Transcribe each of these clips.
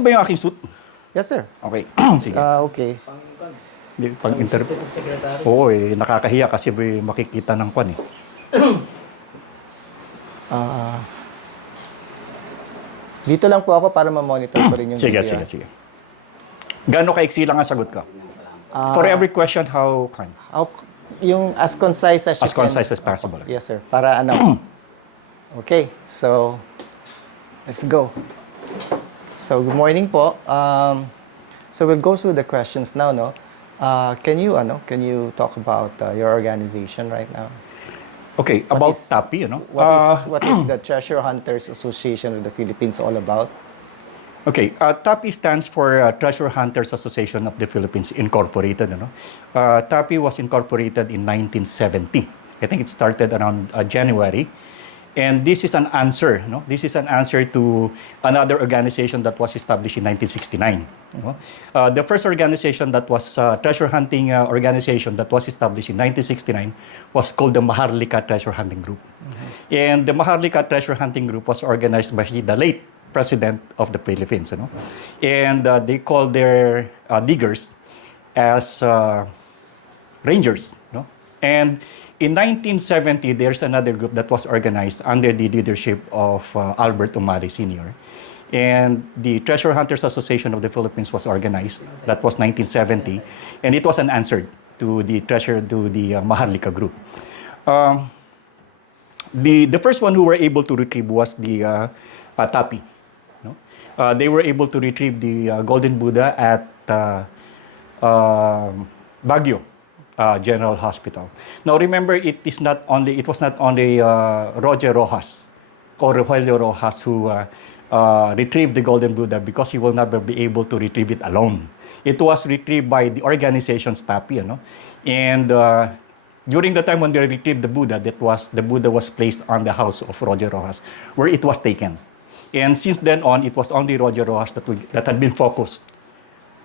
Ano ba yung aking suit? Yes, sir. Okay. Sige. Okay. Pang-interview. Oo, nakakahiya kasi makikita ng kwan eh. Dito lang po ako para ma-monitor ko rin yung Sige, video. sige. Gaano kaiksi lang ang sagot ka? For every question, how kind? Yung as concise as you As concise as possible. Yes, sir. Para ano. Okay. So, let's go. So, good morning po. So, we'll go through the questions now, no? Can you talk about your organization right now? Okay, about TAPI, What is the Treasure Hunters Association of the Philippines all about? Okay, TAPI stands for Treasure Hunters Association of the Philippines Incorporated. TAPI was incorporated in 1970. I think it started around January. And this is an answer. This is an answer to another organization that was established in 1969. The first organization that was treasure hunting organization that was established in 1969 was called the Maharlika Treasure Hunting Group. And the Maharlika Treasure Hunting Group was organized by the late President of the Philippines. And they called their diggers as rangers. And in 1970, there's another group that was organized under the leadership of Albert Umali Sr. And the Treasure Hunters Association of the Philippines was organized. That was 1970. And it was an answer to the Maharlika group. The first one who were able to retrieve was the TAPI. They were able to retrieve the Golden Buddha at Baguio General Hospital. Now remember, it was not only Roger Rojas or Rogelio Rojas who retrieved the Golden Buddha, because he will never be able to retrieve it alone. It was retrieved by the organization's TAPI, and during the time when they retrieved the Buddha, the Buddha was placed on the house of Roger Rojas, where it was taken. And since then on, it was only Roger Rojas that had been focused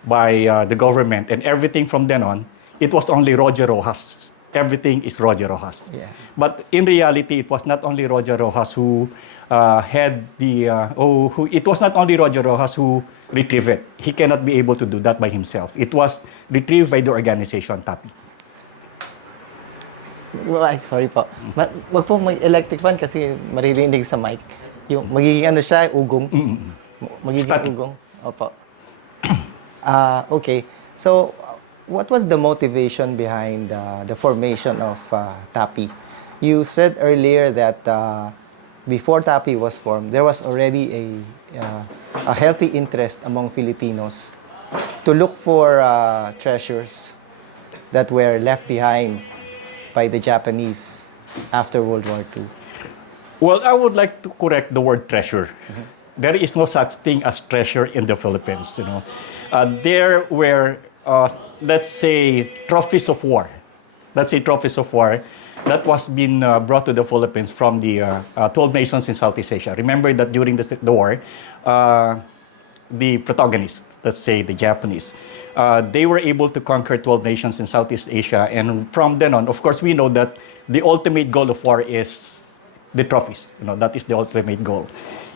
by the government, and everything from then on, it was only Roger Rojas. Everything is Roger Rojas. Yeah. But in reality, it was not only Roger Rojas who it was not only Roger Rojas who retrieved it. He cannot be able to do that by himself. It was retrieved by the organization TAPI. Ay, sorry po. Wag po may electric fan kasi maririnig sa mic. Yung magiging ano siya, ugong. Magiging Static. ugong. Opo. Okay. So, what was the motivation behind the formation of TAPI? You said earlier that before TAPI was formed, there was already a healthy interest among Filipinos to look for treasures that were left behind by the Japanese after World War II. Well, I would like to correct the word treasure. There is no such thing as treasure in the Philippines. There were, let's say, trophies of war. Let's say trophies of war that was been brought to the Philippines from the 12 nations in Southeast Asia. Remember that during the war, the protagonists, let's say the Japanese, they were able to conquer 12 nations in Southeast Asia. And from then on, of course, we know that the ultimate goal of war is the trophies. That is the ultimate goal.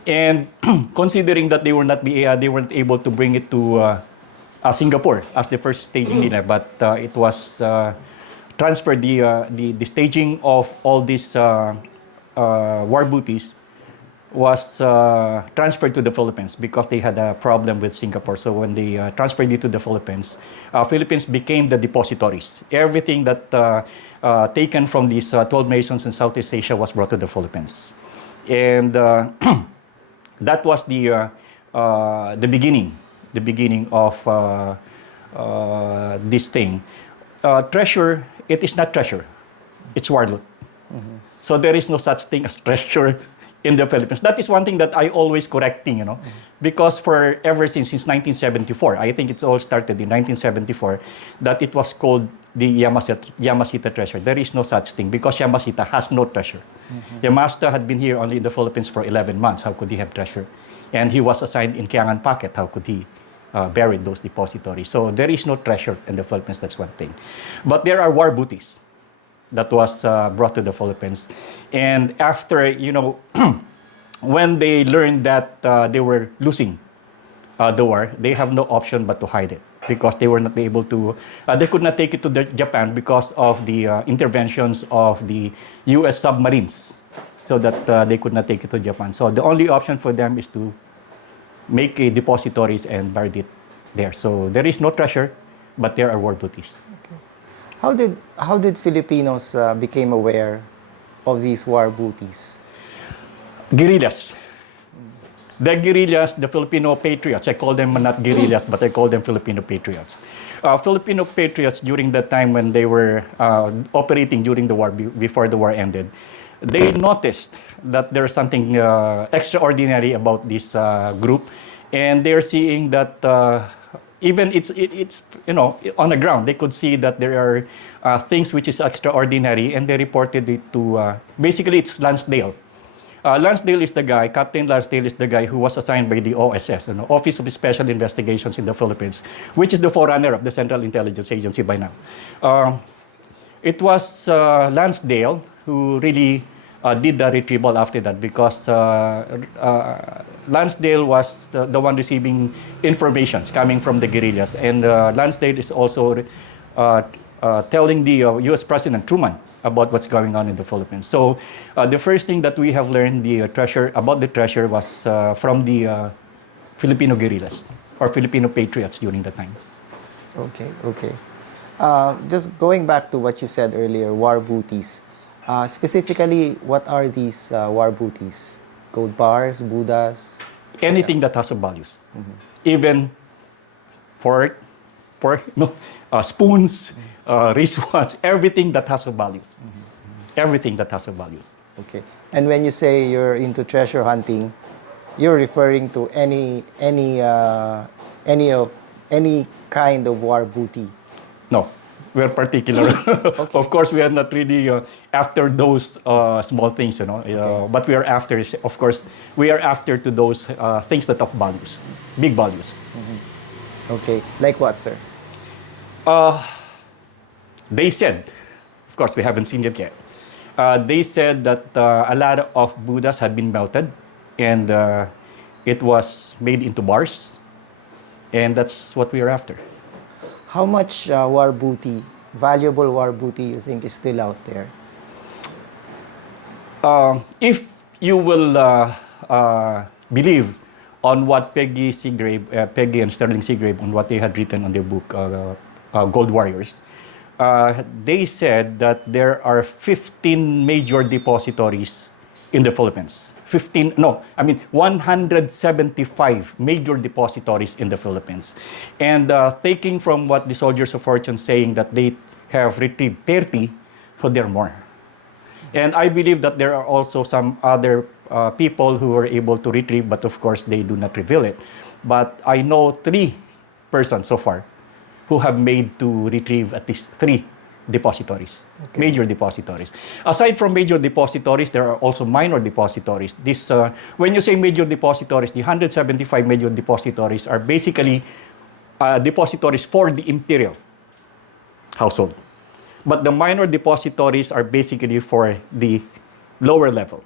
And considering that they weren't able to bring it to Singapore as the first staging nila, but it was transferred, the staging of all these war booties was transferred to the Philippines because they had a problem with Singapore. So when they transferred it to the Philippines, Philippines became the depositories. Everything that taken from these 12 nations in Southeast Asia was brought to the Philippines. And that was the beginning of this thing. Treasure, it is not treasure. It's warloot. So there is no such thing as treasure in the Philippines. That is one thing that I always correcting, because ever since 1974, I think it's all started in 1974, that it was called the Yamashita treasure. There is no such thing because Yamashita has no treasure. Yamashita had been here only in the Philippines for 11 months. How could he have treasure? And he was assigned in Kiangan Pocket. How could he bury those depositories? So there is no treasure in the Philippines. That's one thing. But there are war booties that was brought to the Philippines. And after, when they learned that they were losing the war, they have no option but to hide it because they were not able to, they could not take it to Japan because of the interventions of the U.S. submarines, so that they could not take it to Japan. So the only option for them is to make a depositories and bury it there. So there is no treasure, but there are war booties. How did Filipinos became aware of these war booties? Guerrillas. The guerrillas, the Filipino patriots, I call them not guerrillas, but I call them Filipino patriots. Filipino patriots during the time when they were operating during the war, before the war ended, they noticed that there's something extraordinary about this group, and they're seeing that even it's on the ground, they could see that there are things which is extraordinary, and they reported it to basically it's Lansdale. Lansdale is the guy, Captain Lansdale is the guy who was assigned by the OSS, Office of Special Investigations in the Philippines, which is the forerunner of the Central Intelligence Agency by now. It was Lansdale who really did the retrieval after that, because Lansdale was the one receiving informations coming from the guerrillas, and Lansdale is also telling the U.S. President Truman about what's going on in the Philippines. So the first thing that we have learned about the treasure was from the Filipino guerrillas or Filipino patriots during the time. Okay. Just going back to what you said earlier, war booties. Specifically, what are these war booties? Gold bars, Buddhas? Anything that has a values. Even fork, spoons, wristwatch, everything that has a values. Everything that has a values. Okay. And when you say you're into treasure hunting, you're referring to any kind of war booty? No, we're particular. Of course, we are not really after those small things, but we are after, of course, we are after to those things that have values, big values. Okay. Like what, sir? They said, of course, we haven't seen it yet. They said that a lot of Buddhas had been melted, and it was made into bars, and that's what we are after. How much war booty, valuable war booty, you think is still out there? If you will believe on what Peggy and Sterling Seagrave, on what they had written on their book, Gold Warriors, they said that there are 15 major depositories in the Philippines. 175 major depositories in the Philippines. And taking from what the Soldiers of Fortune saying that they have retrieved 30, so there are more. And I believe that there are also some other people who were able to retrieve, but of course they do not reveal it. But I know 3 persons so far who have made to retrieve at least 3 depositories, major depositories. Aside from major depositories, there are also minor depositories. When you say major depositories, the 175 major depositories are basically depositories for the imperial household. But the minor depositories are basically for the lower level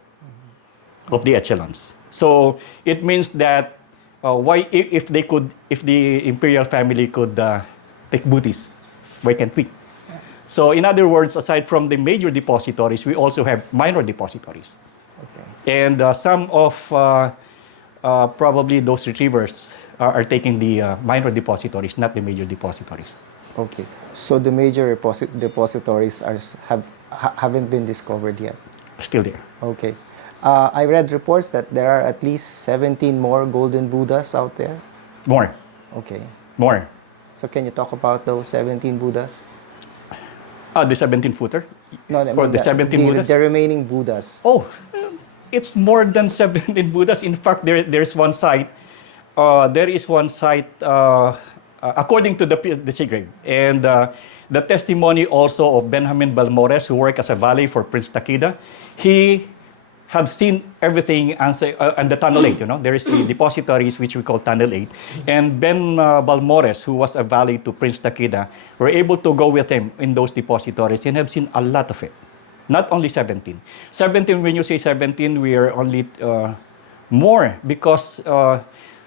of the echelons. So it means that if the imperial family could take booties, why can't we? So in other words, aside from the major depositories, we also have minor depositories. Okay. And some of probably those retrievers are taking the minor depositories, not the major depositories. Okay. So the major depositories haven't been discovered yet? Still there. Okay. I read reports that there are at least 17 more golden Buddhas out there. More. Okay. More. So can you talk about those 17 Buddhas? The 17-footer? No, I mean or the 17 Buddhas? The remaining Buddhas. Oh, it's more than 17 Buddhas. In fact, there's one site. There is one site, according to the Seagrave, and the testimony also of Benjamin Balmores, who worked as a valet for Prince Takeda. He have seen everything and the Tunnel 8, There is the depositories which we call Tunnel 8. And Ben Balmores, who was a valet to Prince Takeda, were able to go with him in those depositories and have seen a lot of it. Not only 17. 17, when you say 17, we are only more, because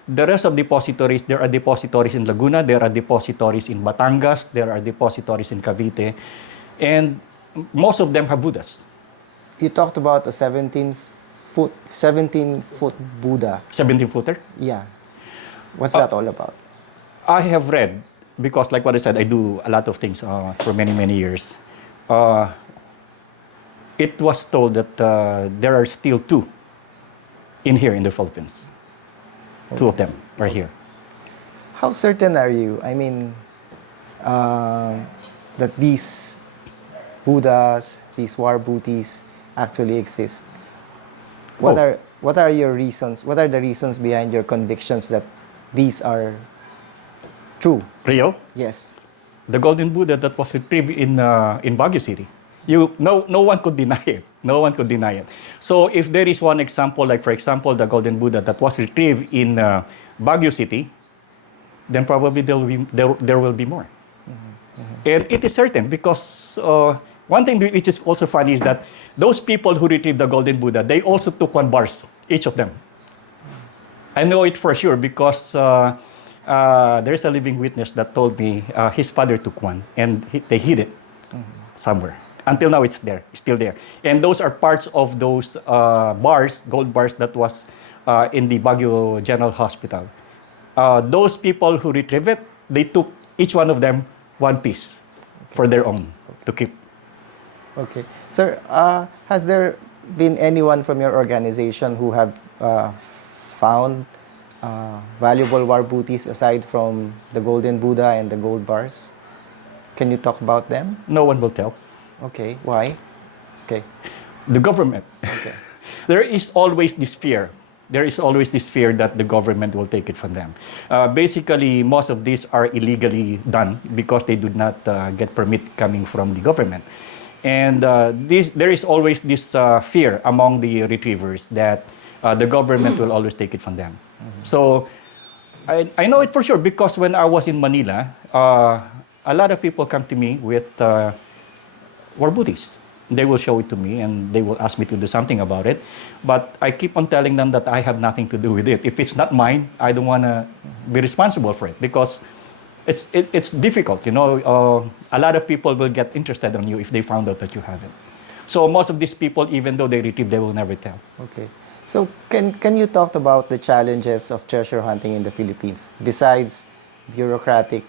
The rest of depositories, there are depositories in Laguna, there are depositories in Batangas, there are depositories in Cavite, and most of them have Buddhas. You talked about a 17-foot Buddha. 17-footer. Yeah. What's that all about? I have read, because like what I said, I do a lot of things for many, many years. Uh, it was told that there are still two in here in the Philippines. Two of them are here. How certain are you? I mean, that these Buddhas, these Warbooties actually exist. Oh. What are your reasons? What are the reasons behind your convictions that these are true? Real? Yes. The golden Buddha that was retrieved in Baguio City. No one could deny it. No one could deny it. So if there is one example, like for example, the golden Buddha that was retrieved in Baguio City, then probably there will be more. And it is certain because one thing which is also funny is that those people who retrieved the golden Buddha, they also took one bars, each of them. I know it for sure because there's a living witness that told me his father took one and they hid it somewhere. Until now, it's there, it's still there. And those are parts of those bars, gold bars that was in the Baguio General Hospital. Those people who retrieved it, they took each one of them one piece for their own to keep. Okay. Sir, has there been anyone from your organization who have found valuable Warbooties aside from the golden Buddha and the gold bars? Can you talk about them? No one will tell. Okay. Why? Okay. The government. Okay. There is always this fear. There is always this fear that the government will take it from them. Basically, most of these are illegally done because they do not get permit coming from the government. And there is always this fear among the retrievers that the government will always take it from them. So I know it for sure because when I was in Manila, a lot of people come to me with Warbooties. They will show it to me and they will ask me to do something about it. But I keep on telling them that I have nothing to do with it. If it's not mine, I don't want to be responsible for it because it's difficult. You know, a lot of people will get interested on you if they found out that you have it. So most of these people, even though they retrieve, they will never tell. Okay. So can you talk about the challenges of treasure hunting in the Philippines besides bureaucratic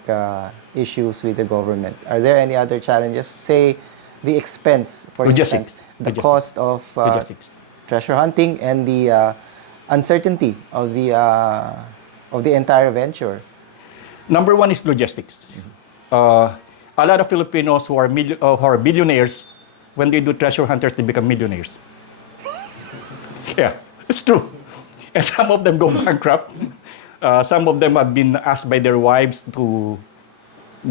issues with the government? Are there any other challenges? Say the expense, for Logistics. instance, the cost of Logistics. treasure hunting and the uncertainty of the entire venture. Number one is logistics. A lot of Filipinos who are billionaires, when they do treasure hunters, they become millionaires. Yeah, it's true. And some of them go bankrupt. Some of them have been asked by their wives to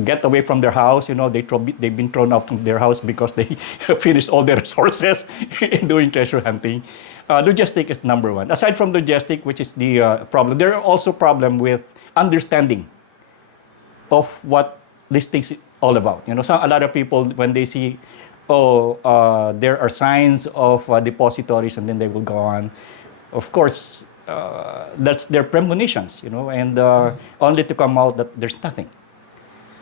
get away from their house. You know, they've been thrown out from their house because they finished all their resources in doing treasure hunting. Logistic is number one. Aside from logistic, which is the problem, there are also problem with understanding of what these things is all about. You know, a lot of people when they see, there are signs of depositories, and then they will go on. Of course, that's their premonitions, you know, and only to come out that there's nothing.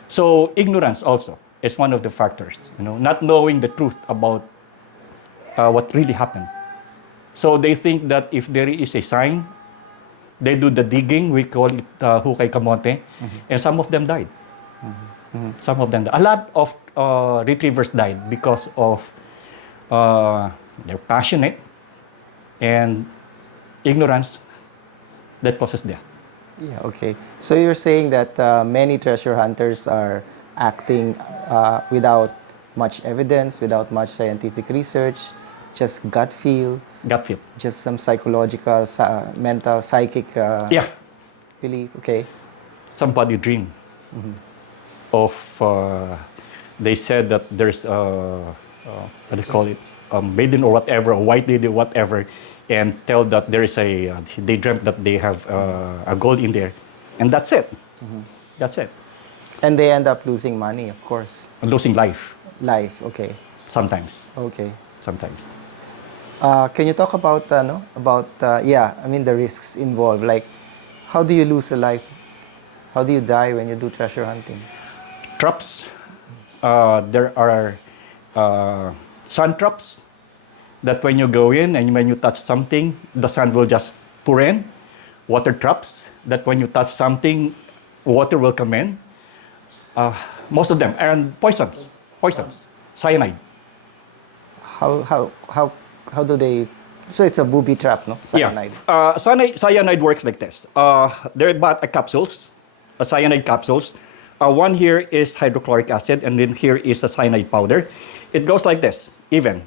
So ignorance also is one of the factors, you know, not knowing the truth about what really happened. So they think that if there is a sign, they do the digging, we call it hukay kamote, and some of them died. Some of them, a lot of retrievers died because of they're passionate and ignorance that causes death. Yeah, okay. So you're saying that many treasure hunters are acting without much evidence, without much scientific research, just gut feel, Gut feel. just some psychological, mental, psychic Yeah. belief. Okay. Somebody dream of, they said that there's, what do you call it, maiden or whatever, a white lady or whatever, and tell that there is they dreamt that they have a gold in there. And that's it. That's it. And they end up losing money, of course. Losing life, Life, okay. sometimes. Okay. Sometimes. Can you talk about, the risks involved? Like, How do you lose a life? How do you die when you do treasure hunting? Traps. There are sand traps that when you go in and when you touch something, the sand will just pour in. Water traps that when you touch something, water will come in. Most of them. And poisons. Poisons. Cyanide. How do they? So it's a booby trap, no? Cyanide. Yeah. Cyanide works like this. There are about capsules, cyanide capsules. One here is hydrochloric acid, and then here is a cyanide powder. It goes like this, even.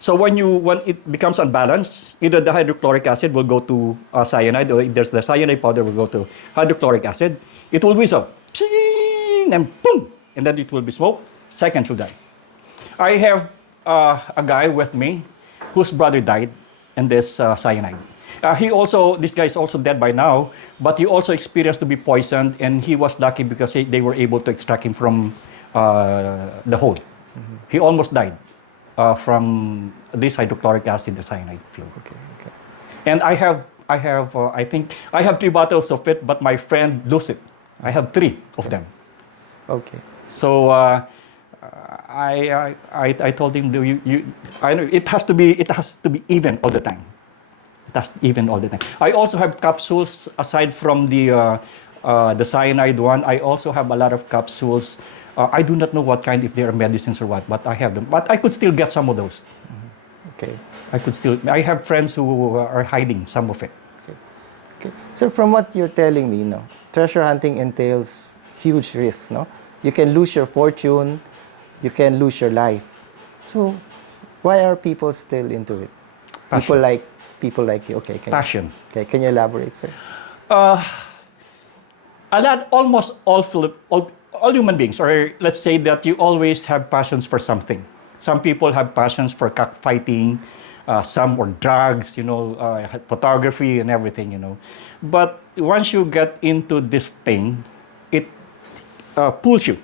So when it becomes unbalanced, either the hydrochloric acid will go to cyanide, or there's the cyanide powder will go to hydrochloric acid. It will whistle, and boom, and then it will be smoke. Second to die. I have a guy with me whose brother died in this cyanide. This guy is also dead by now, but he also experienced to be poisoned, and he was lucky because they were able to extract him from the hole. Mm-hmm. He almost died from this hydrochloric acid, the cyanide field. Okay. And I think I have 3 bottles of it, but my friend lost it. I have 3 of them. Okay. So I told him, I know it has to be even all the time. That's even all the time. I also have capsules aside from the cyanide one. I also have a lot of capsules. I do not know what kind, if they are medicines or what, but I have them. But I could still get some of those. Okay. I have friends who are hiding some of it. Okay. So from what you're telling me, no, treasure hunting entails huge risks, no? You can lose your fortune, you can lose your life. So why are people still into it? Passion. People like you. Okay. Passion. Okay. Can you elaborate, sir? Almost all human beings, or let's say that you always have passions for something. Some people have passions for cockfighting, some for drugs, photography and everything, But once you get into this thing, it pulls you.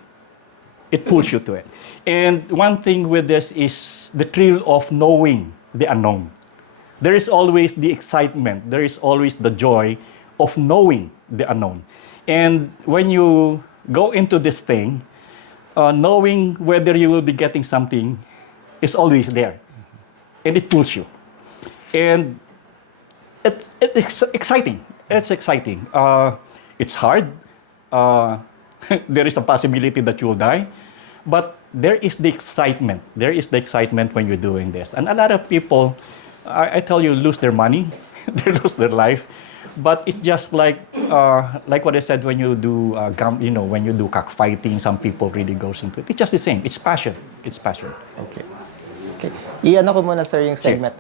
It pulls you to it. And one thing with this is the thrill of knowing the unknown. There is always the excitement. There is always the joy of knowing the unknown. And when you go into this thing, knowing whether you will be getting something is always there. And it pulls you. And it's exciting. It's exciting. It's hard. There is a possibility that you will die. But there is the excitement. There is the excitement when you're doing this. And a lot of people, I tell you, lose their money. They lose their life. But it's just like what I said, when you do when you do cockfighting, some people really goes into it. It's just the same. It's passion. It's passion. Okay. Iyan ko muna, sir, yung segment.